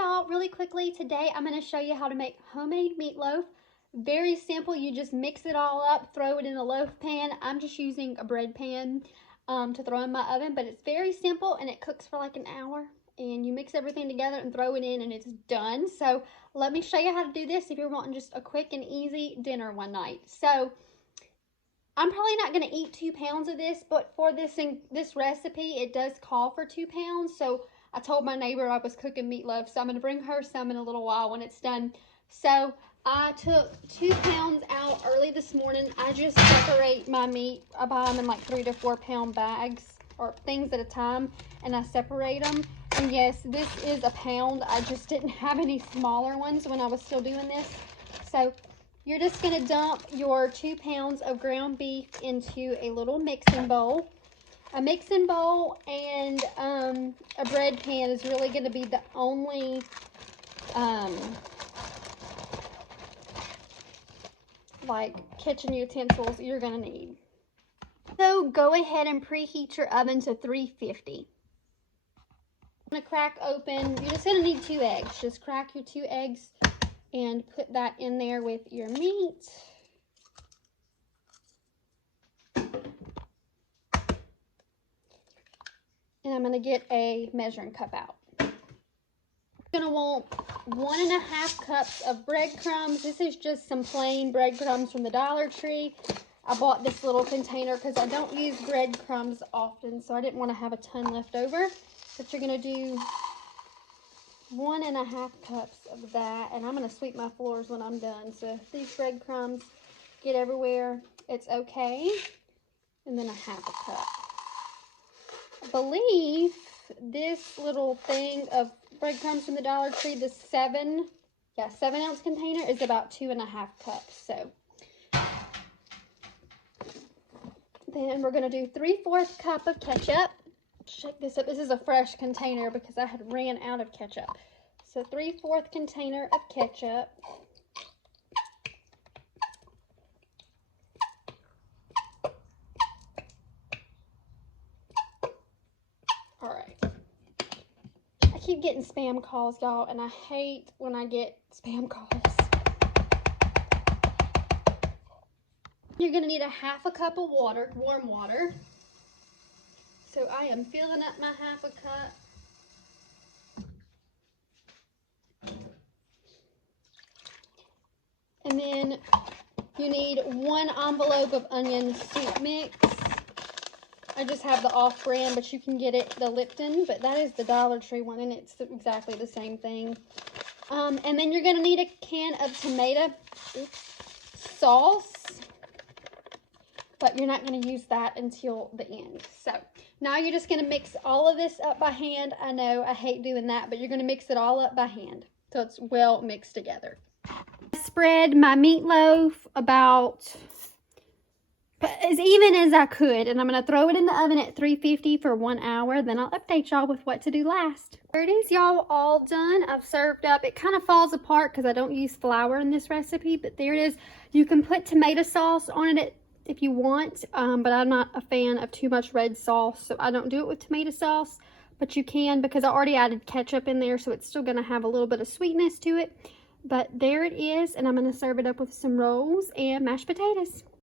y'all, really quickly today I'm going to show you how to make homemade meatloaf. Very simple. You just mix it all up, throw it in a loaf pan. I'm just using a bread pan to throw in my oven, but it's very simple and it cooks for like an hour. And you mix everything together and throw it in and it's done. So let me show you how to do this if you're wanting just a quick and easy dinner one night. So I'm probably not going to eat 2 pounds of this, but for this recipe, it does call for 2 pounds. So I told my neighbor I was cooking meatloaf, so I'm going to bring her some in a little while when it's done. So I took 2 pounds out early this morning. I just separate my meat. I buy them in like 3 to 4 pound bags or things at a time, and I separate them. And yes, this is a pound. I just didn't have any smaller ones when I was still doing this. So you're just going to dump your 2 pounds of ground beef into a little mixing bowl. A mixing bowl and a bread pan is really going to be the only like kitchen utensils you're going to need. So go ahead and preheat your oven to 350. I'm going to crack open, you're just going to need 2 eggs. Just crack your 2 eggs and put that in there with your meat. And I'm going to get a measuring cup out. I'm going to want 1.5 cups of breadcrumbs. This is just some plain breadcrumbs from the Dollar Tree. I bought this little container because I don't use breadcrumbs often, so I didn't want to have a ton left over. But you're going to do 1.5 cups of that, and I'm going to sweep my floors when I'm done. So if these breadcrumbs get everywhere, it's okay. And then 1/2 cup. I believe this little thing of breadcrumbs from the Dollar Tree, the 7-ounce container, is about 2.5 cups. So then we're going to do 3/4 cup of ketchup. Check this up. This is a fresh container because I had ran out of ketchup. So 3/4 container of ketchup. All right. I keep getting spam calls, y'all, and I hate when I get spam calls. You're going to need 1/2 cup of water, warm water. So I am filling up my 1/2 cup. And then you need 1 envelope of onion soup mix. I just have the off-brand, but you can get it, the Lipton, but that is the Dollar Tree one, and it's exactly the same thing. And then you're going to need a can of tomato sauce, but you're not going to use that until the end. So now you're just going to mix all of this up by hand. I know I hate doing that, but you're going to mix it all up by hand so it's well mixed together. I spread my meatloaf about as even as I could, and I'm going to throw it in the oven at 350 for 1 hour. Then I'll update y'all with what to do last. There it is, y'all, all done. I've served up. It kind of falls apart because I don't use flour in this recipe, but there it is. You can put tomato sauce on it if you want, but I'm not a fan of too much red sauce, so I don't do it with tomato sauce. But you can, because I already added ketchup in there, so it's still going to have a little bit of sweetness to it. But there it is, and I'm going to serve it up with some rolls and mashed potatoes.